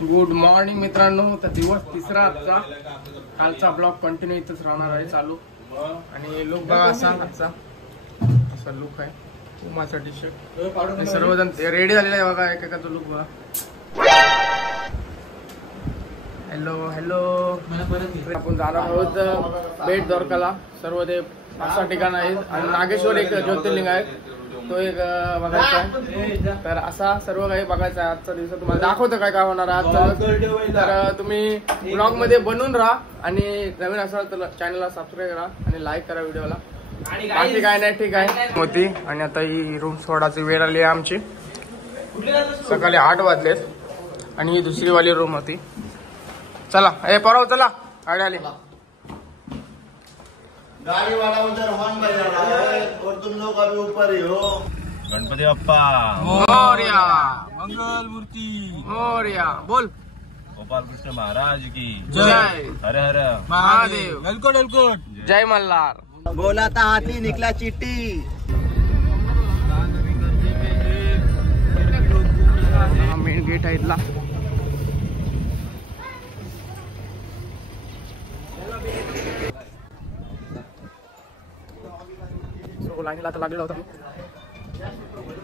Good morning मित्रांनो. तर दिवस तिसरा आजचा. कालचा ब्लॉग कंटिन्यू इथंच राहणार आहे चालू. आणि लुक बघा असा लुक आहे. पुमाचा टी शर्ट. सर्वजण रेडी झालेला आहे बघा. एकेकाचा लुक बघा. Hello hello. आपण जाणार आहोत बेट द्वारकाला. सर्व ते 5-6 ठिकाण आहेत आणि नागेश्वर एक ज्योतिर्लिंग आहे, तो एक बघायचा आहे. तर असा सर्व काही बघायचं आहे. आजचा दिवस तुम्हाला दाखवतो काय काय होणार आहे आजचा. तर तुम्ही ब्लॉग मध्ये बनून राहा आणि नवीन असाल तर चॅनलला सबस्क्राईब करा आणि लाईक करा व्हिडिओला. बाकी काय नाही, ठीक आहे होती. आणि आता ही रूम सोडायची वेळ आली आहे आमची. सकाळी 8 वाजलेत आणि ही दुसरी वाली रूम होती. चला ए परव चला, गाडी आली. गाड़ी वाला उधर हॉर्न बजा रहा है और तुम लोग अभी ऊपर ही हो. गणपति बप्पा मोरया. मंगल मूर्ति मोरया. बोल. गोपाल कृष्ण महाराज की जय. हर हर महादेव. ललकोट ललकोट. जय मल्हार. बोला था हाथी निकला चिट्टी. मेन गेट आहे इथला. लाईनीला आता लागलेला होता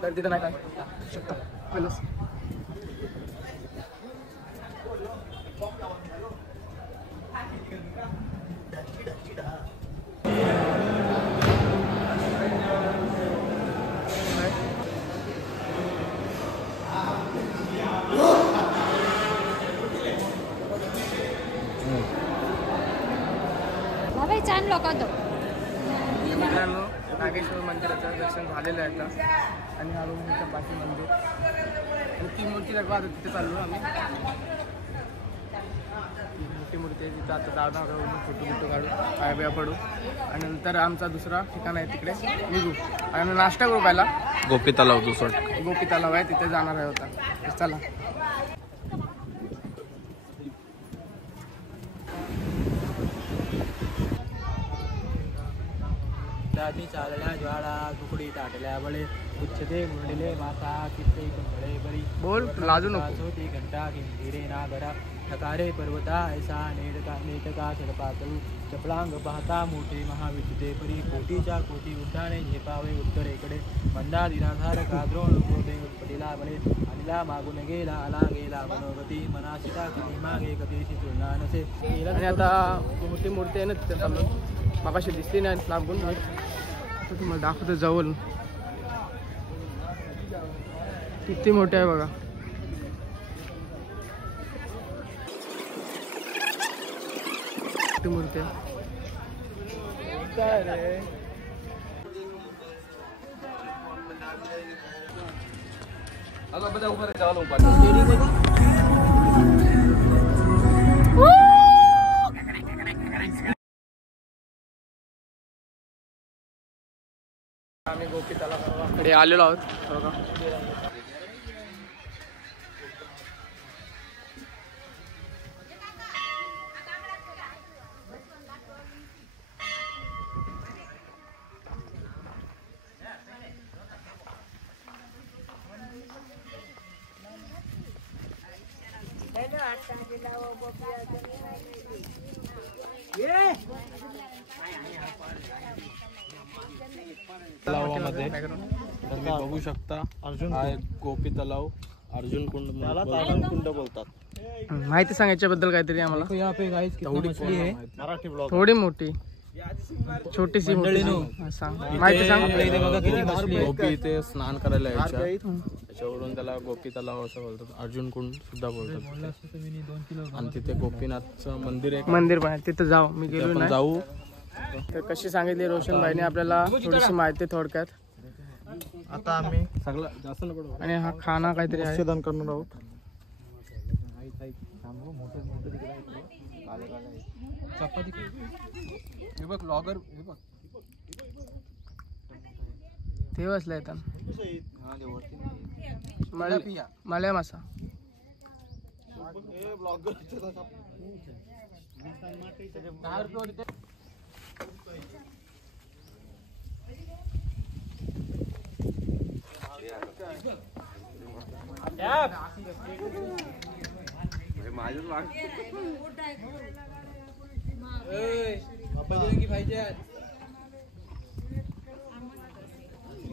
तर तिथं नाही काय शकता पहिलंच. छान लोक मित्रांनो, नागेश्वर मंदिराचं दर्शन झालेलं आहे आता. आणि हा रूम पाठी मंदिर आणि ती मूर्ती दाखवा. तिथे चाललो आम्ही. मोठी मूर्ती आहे तिथं. आता जाणार फोटो काढू, पाया पडू आणि नंतर आमचा दुसरा ठिकाण आहे तिकडे निघू. आणि नाश्ता करू पहिला. गोपी तलाव दुसरा. गोपी तलाव आहे तिथे जाणार आहे होता. चला. चालल्या ज्वाळा तुकडी ताटल्या बळे उच्छते मुरडले मासा कित्ते कुंभळे बरी. बोल, लाजू नको. होती घंटा किंदिरे नागरा ठकारे पर्वता ऐसा नेटका सडपातळू चपलांग पाहता मोठे महाविचिते परी. कोटीच्या कोटी उड्डाणे झेपावे उत्तरेकडे मंदा दिनाधार काद्रोण गोदे उत्पटीला बळे. अनिला मागून गेला आला गेला मनोगती मनाशिता किती मागे कधीशी तुलना नसे. आणि आता मोठी मूर्ती आहे ना तिथे चाललो. मागाशी दिसली नाही लांबून. तुम्हाला दाखवतो जवळ. किती मोठे आहे बघा. किती मूर्ती आहे. काय रे आता बघा ऊपर जाओ. आम्ही गोपी तलावाकडे आलेलो आहोत बघा. तलावामध्ये तुम्ही बघू शकता अर्जुन गोपी तलाव. अर्जुन कुंड कुंड बोलतात. माहिती सांगायच्याबद्दल काहीतरी आम्हाला. यहाँ पे गाइस कितनी मछली है. मराठी ब्लॉग. थोडी मोठी छोटीशी माहिती सांग. इथे बघा किती मछली आहे. गोपी इथे स्नान करायला यायच्या. त्याच्यावरून त्याला गोपी तलाव असं बोलतात. अर्जुन कुंड सुद्धा बोलतात. आणि तिथे गोपीनाथचं मंदिर आहे. मंदिर पण आहे तिथं. जाऊ, मी गेलो नाही. जाऊ. तर कशी सांगितली रोशनबाईने आपल्याला थोडीशी माहिती थोडक्यात. आता आम्ही सगळं जास्त नको. आणि हा खाना काहीतरी आहे. मत्स्यदान करणार आहोत. चपाती हे बघ लॉगर हे बघ ते बसलं येतात. मल्या मासा.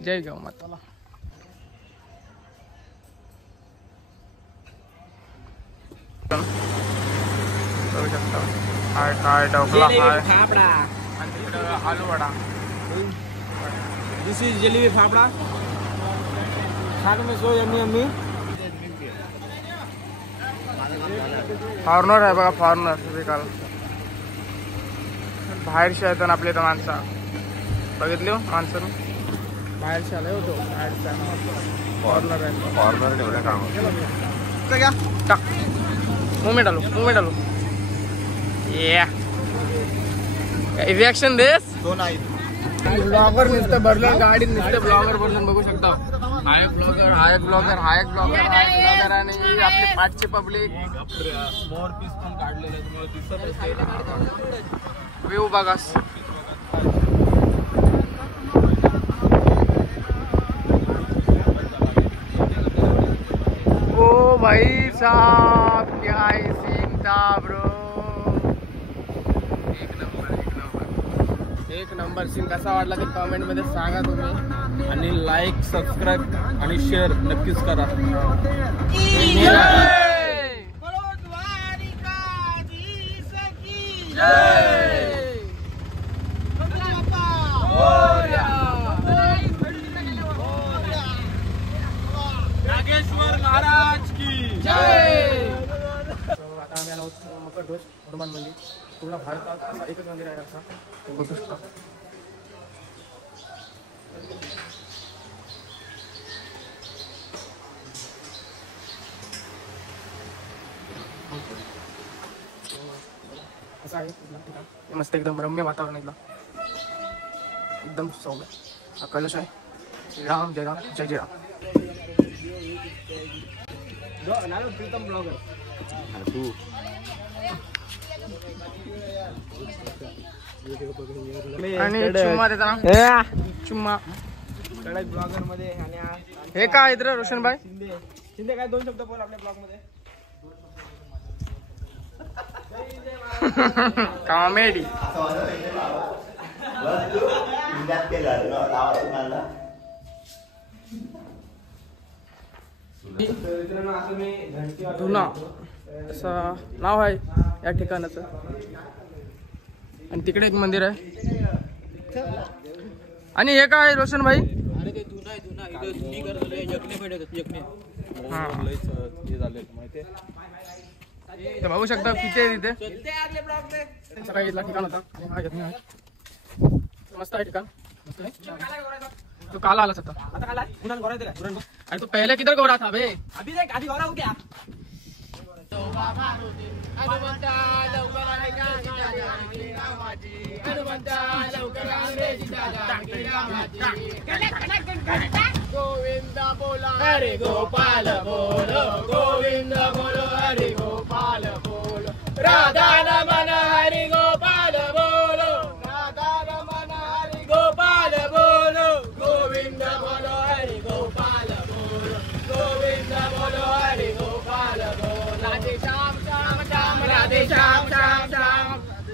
जय गौ माताला. बघू शकता हाय काय ढोकला हाय आणि तिकडं आलू वडा. दिस इज जलेबी फाफड़ा खाने में सो यम्मी यम्मी. फॉर्नर आहे बघा फॉर्नर काल बाहेरशी आहेत ना आपले तर माणसं बघितले हो माणसं बाहेरशी आले होतो बाहेरचा फॉर्नर आहे फॉर्नर ठेवलं काम टाक मुवमेंट आलो या रिॲक्शन देस दोन आहेत. ब्लॉगर नुसतं भरलं गाडी नुसतं ब्लॉगर भरलं बघू शकता. हा एक ब्लॉगर आणि आपले पाठचे पब्लिक मोर पीस पण काढलेले तुम्हाला दिसत असेल. व्ह्यू बघा. ओ भाई साहब क्या है सीन था ब्रो. एक नंबर सीन कसा वाटला ते कमेंट मध्ये सांगा तुम्ही आणि लाईक सबस्क्राईब आणि शेअर नक्कीच करा. नागेश्वर महाराज की जय. आता आम्ही आलो मकरध्वज हनुमान मंदिर. पूर्ण भारतात असा एकच मंदिर आहे असा बघू शकता. असं आहे ठिकाण मस्त एकदम रम्य वातावरण इथलं एकदम सौम्य. हा कलश आहे श्रीराम जय राम जय जय राम. प्रीतम ब्लॉगर आणि चुम्मा देता ना चुम्मा कडक ब्लॉगर मध्ये. आणि हे काय इथं रोशन भाई शिंदे काय दोन शब्द बोल आपल्या ब्लॉग मध्ये. कॉमेडी. धुना असं नाव आहे या ठिकाणाचं. आणि तिकडे एक मंदिर आहे. आणि हे काय रोशन भाई अरे ते धुना इथं धुनी करत यज्ञ हे झाले माहिती तर बघू शकता किती आहे तिथे. सकाळी इथला ठिकाण होता. मस्त आहे ठिकाण. तो काला आला होता अरे तो पहले किधर गौरा था बे. अभी देख आधी गौरा हो गया. गोविंद बोला हरे गोपाल बोलो गोविंद बोलो हरे गोपाल बोलो राधा रमन हरि गोपाल बोलो राधा रमन हरि गोपाल बोलो गोविंद बोलो हरि गोपाल बोलो गोविंद बोलो हरि गोपाल बोलो राधे श्याम श्याम श्याम राधे श्याम श्याम श्याम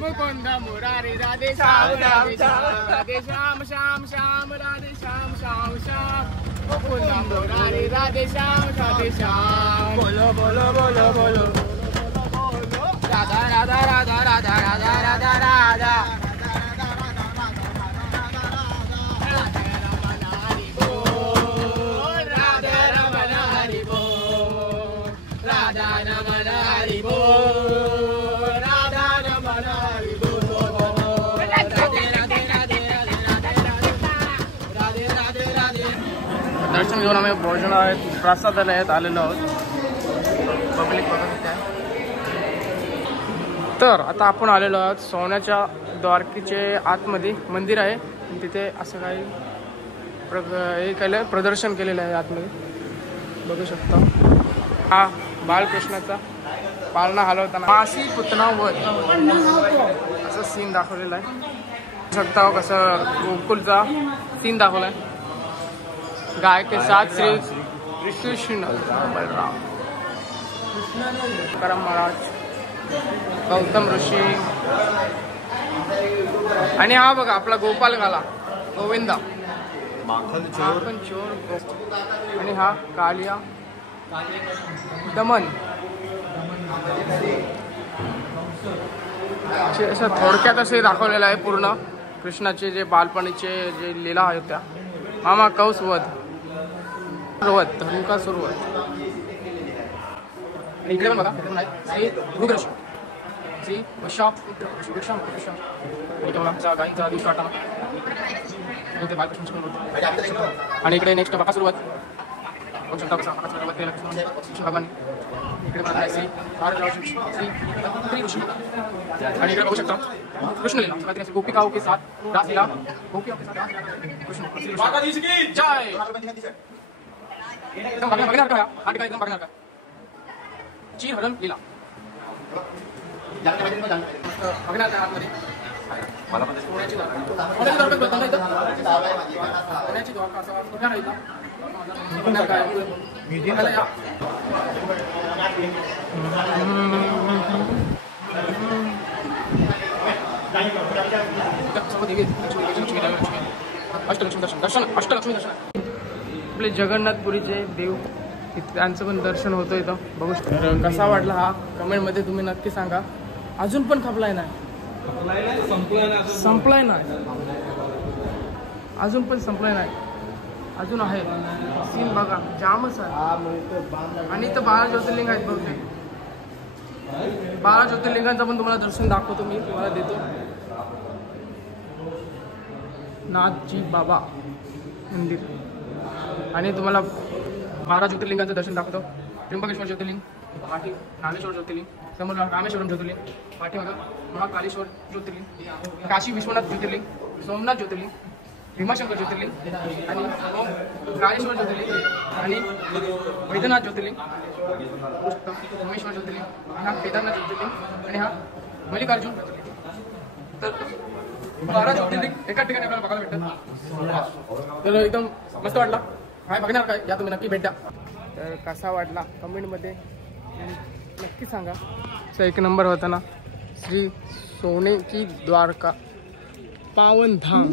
मुकुंद मुरारी राधे श्याम श्याम श्याम राधे श्याम श्याम श्याम राधे श्याम श्याम श्याम मुकुंद मुरारी राधे श्याम बोलो बोलो बोलो बोलो राधा राधा राधा राधा राधा राधा राधा राधा रमण हरि बोल राधा रमण हरि बोल राधा रमण हरि बोल राधे राधे राधे राधे राधे राधे. दर्शन घेऊन आम्ही भोजन प्रसादालयात आलेलो आहोत. पब्लिक बघत आहे. तर आता आपण आलेलो आहोत सोन्याच्या द्वारकेचे आतमध्ये मंदिर आहे. तिथे असं काही हे केलं प्रदर्शन केलेलं आहे आतमध्ये बघू शकता. हा बालकृष्णाचा पालना हलवताना माशी पुतना वध असं सीन दाखवलेलं आहे. बघू शकता कसं गोकुलचा सीन दाखवलाय. गाय के साथ श्री कृष्ण बलराम तुकाराम महाराज, गौतम ऋषी आणि हा बघा आपला गोपाल काला गोविंदा माखन चोर आणि हा कालिया दमन. असं थोडक्यात असे दाखवलेलं आहे पूर्ण कृष्णाचे जे बालपणीचे जे लीला होत्या. मामा कौस वध धनुका सुरवत. इकडे पण बघा श्री भूग्रश श्री वैशाख गाईंचा दिवस वाटा आणि इकडे नेक्स्ट बघा सुरुवात भगवान. इकडे श्री कृष्ण आणि इकडे बघू शकता कृष्ण लीला गोपिकाओं के साथ रास लीला गोपियों के साथ कृष्ण जय. एकदम बघण्यासारखं आहे हा ठिकाण, एकदम बघण्यासारखं. चीर हरण लीला बघण्यात आतमध्ये सोन्याची द्वारका असा कुठे राहिला अष्टलक्ष्मी दर्शन अष्टलक्ष्मी दर्शन. आपले जगन्नाथपुरीचे देव त्यांचं पण दर्शन होतं इथं बघू शकतो. कसा वाटला हा कमेंटमध्ये तुम्ही नक्की सांगा. अजून पण खपलाय नाही, संपलाय नाही, अजून पण संपलाय नाही, अजून आहे सीन बघा जामच आहे. आणि इथं 12 ज्योतिर्लिंग आहेत बहुतेक. 12 ज्योतिर्लिंगांचं पण तुम्हाला दर्शन दाखवतो मी, तुम्हाला देतो. नाथजी बाबा मंदिर आणि तुम्हाला 12 ज्योतिर्लिंगांचं दर्शन दाखवतो. त्र्यंबकेश्वर ज्योतिर्लिंग, पाठी नागेश्वर ज्योतिर्लिंग, समोर रामेश्वरम ज्योतिर्लिंग, पाठीमागं महाकालेश्वर ज्योतिर्लिंग, काशी विश्वनाथ ज्योतिर्लिंग, सोमनाथ ज्योतिर्लिंग, भीमाशंकर ज्योतिर्लिंग आणि रामेश्वर ज्योतिर्लिंग आणि वैद्यनाथ ज्योतिर्लिंग, रामेश्वर ज्योतिर्लिंग, हा केदारनाथ ज्योतिर्लिंग आणि हा मल्लिकार्जुन ज्योतिर्लिंग. तर 12 ज्योतिर्लिंग एका ठिकाणी आपल्याला बघायला भेटतात. तर एकदम मस्त वाटला. काय बघणार काय या तुम्ही नक्की भेट द्या. तर कसा वाटला कमेंटमध्ये नक्की सांगा. एक नंबर होता ना श्री सोने की द्वारका पावन धाम,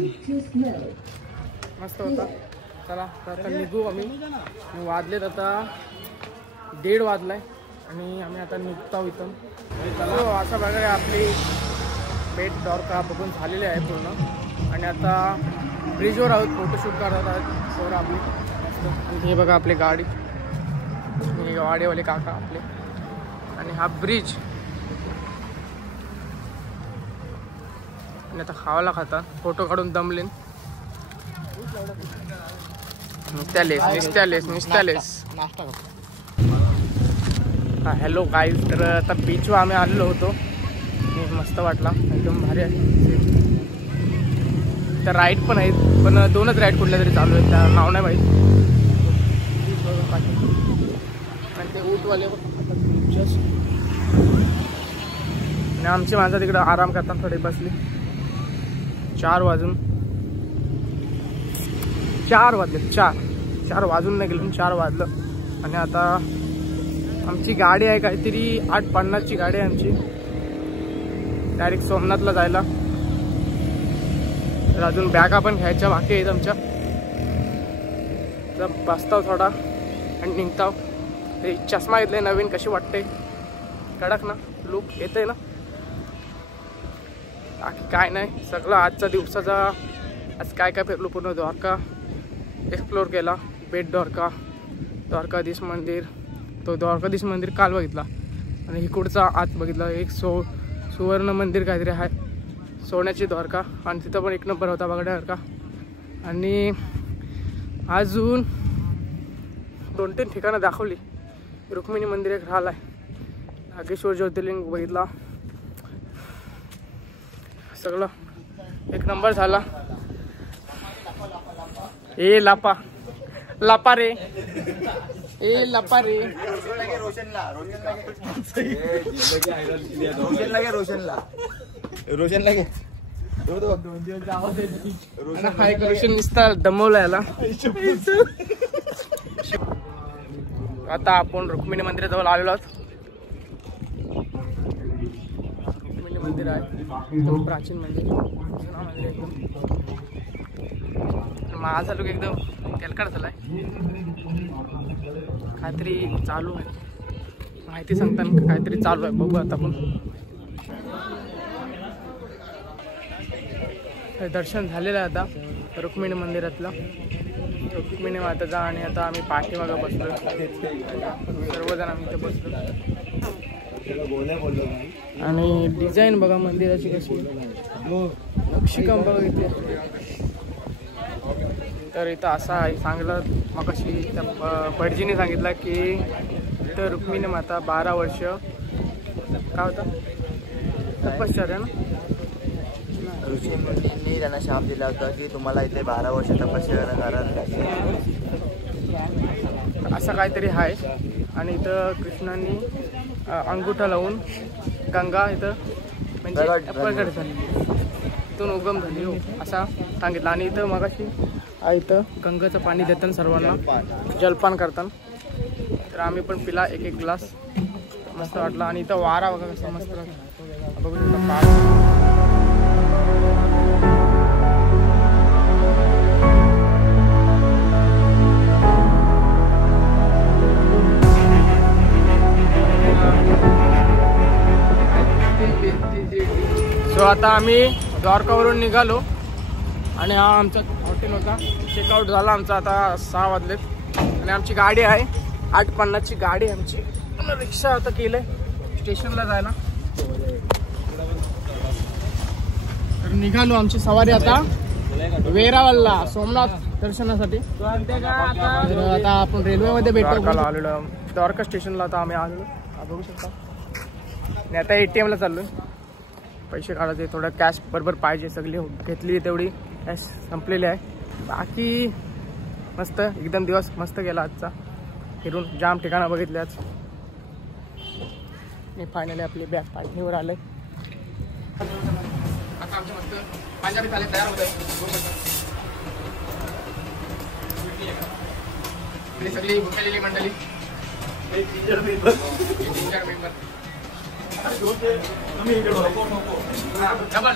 मस्त होता. चला तर आता निघू आम्ही. वाजलेत आता 1:30 वाजलाय आणि आम्ही आता निघतो इथून. अशा प्रकारे आपली बेट द्वारका बघून झालेली आहे पूर्ण आणि आता ब्रिजवर आहोत, फोटोशूट करत आहोत पोरं आपली. हे बघा आपली गाडी, हे गाडीवाले काका आपले आणि हा ब्रिज. आणि आता खावाला खातात, फोटो काढून दमलेन. निस्त्यालेस हॅलो गाईज. तर आता बीचवर आम्ही आलेलो होतो, मस्त वाटला, एकदम भारी आहे. त्या राईड पण आहेत, पण 2च राईड कुठल्या तरी चालू आहेत, त्या नाव नाही माहीत. आणि ते ऊटवाले आणि आमची माणसं तिकडं आराम करतात, थोडी बसली. 4 वाजले, 4 वाजून नाही गेलं, 4 वाजलं. आणि आता आमची गाडी आहे काहीतरी 8:50ची गाडी आहे आमची, डायरेक्ट सोमनाथला जायला. तर अजून बॅगा पण घ्यायच्या बाकी आहेत आमच्या. तर बसताव थोडा आणि निघताव. ते चष्मा घेतले नवीन, कशी वाटते, कडक ना लुक येते ना. बाकी काय नाही, सगळं आजचा दिवसाचा. आज काय काय फिरलो, पूर्ण द्वारका एक्सप्लोर केला. बेट द्वारका, द्वारकाधीश मंदिर, तो द्वारकाधीश मंदिर काल बघितला आणि इकडचा आज बघितला. एक सुवर्ण मंदिर काहीतरी आहे, सोन्याची द्वारका, आणि तिथं पण एक नंबर होता बघण्यासारखा. आणि अजून 2-3 ठिकाणं दाखवली. रुक्मिणी मंदिर एक राहिलं आहे, नागेश्वर ज्योतिर्लिंग बघितला. सगळं एक नंबर झाला. ए लापा लापा रे, ए लापा रे. रोशन लागे रोशन निसता दमवला याला. आता आपण रुक्मिणी मंदिराजवळ आलेलो आहोत. मंदिर आहे, एकदम प्राचीन मंदिर, जुना मंदिर एकदम. माझा लोक एकदम तेलकट झालाय, काहीतरी चालू आहे, माहिती सांगताना काहीतरी चालू आहे, बघू आता आपण. दर्शन झालेलं आहे आता रुक्मिणी मंदिरातलं, रुक्मिणी माताचा. आणि आता आम्ही पाठीमागं बसलो, सर्वजण आम्ही इथे बसलो. आणि डिझाईन बघा मंदिराची कशी, नक्षीकाम बघा इथे. तर इथं असं आहे, सांगलं मग कशी भटजीने सांगितलं की इथं रुक्मिणी माता 12 वर्ष काय होतं तपश्चर्या ना, ऋषींनी त्यांना शाप दिला होता की तुम्हाला इथे 12 वर्ष तपश्चर्या करायला लागेल, असं काहीतरी आहे. आणि इथं कृष्णांनी अंगुठा लावून गंगा इथं म्हणजे प्रगट झाली, इथून उगम झाली हो असा सांगितलं. आणि इथं मगाशी इथं गंगाचं पाणी देताना सर्वांना जलपान करताना, तर आम्ही पण पिला एक ग्लास, मस्त वाटला. आणि इथं वारा बघा कसं मस्त बघू शकता. सो आता आम्ही द्वारकावरून निघालो आणि हा आमचा हॉटेल होता, चेकआउट झाला आमचा. आता 6 वाजलेत आणि आमची गाडी आहे 8:50ची गाडी आहे आमची. रिक्षा आता केलंय स्टेशनला जायला, तर निघालो. आमची सवारी आता वेरावलला सोमनाथ दर्शनासाठी. तर आता आपण रेल्वेमध्ये भेटतो. आलेलो द्वारका स्टेशनला आता आम्ही आलेलो, बघू शकता. आणि आता ATM ला चाललोय, पैसे काढायचे, थोडं कॅश बरोबर पाहिजे, सगळी घेतली तेवढी कॅश संपलेली आहे. बाकी मस्त एकदम दिवस मस्त गेला आजचा, फिरून जाम ठिकाणं बघितले आज. मी फायनली आपली बॅग पाठणीवर आले. आता आमचे मस्त पंजाबी थाली तयार होत आहे, सगळी भुकेलेली मंडळी, 3-4 मेंबर. डबल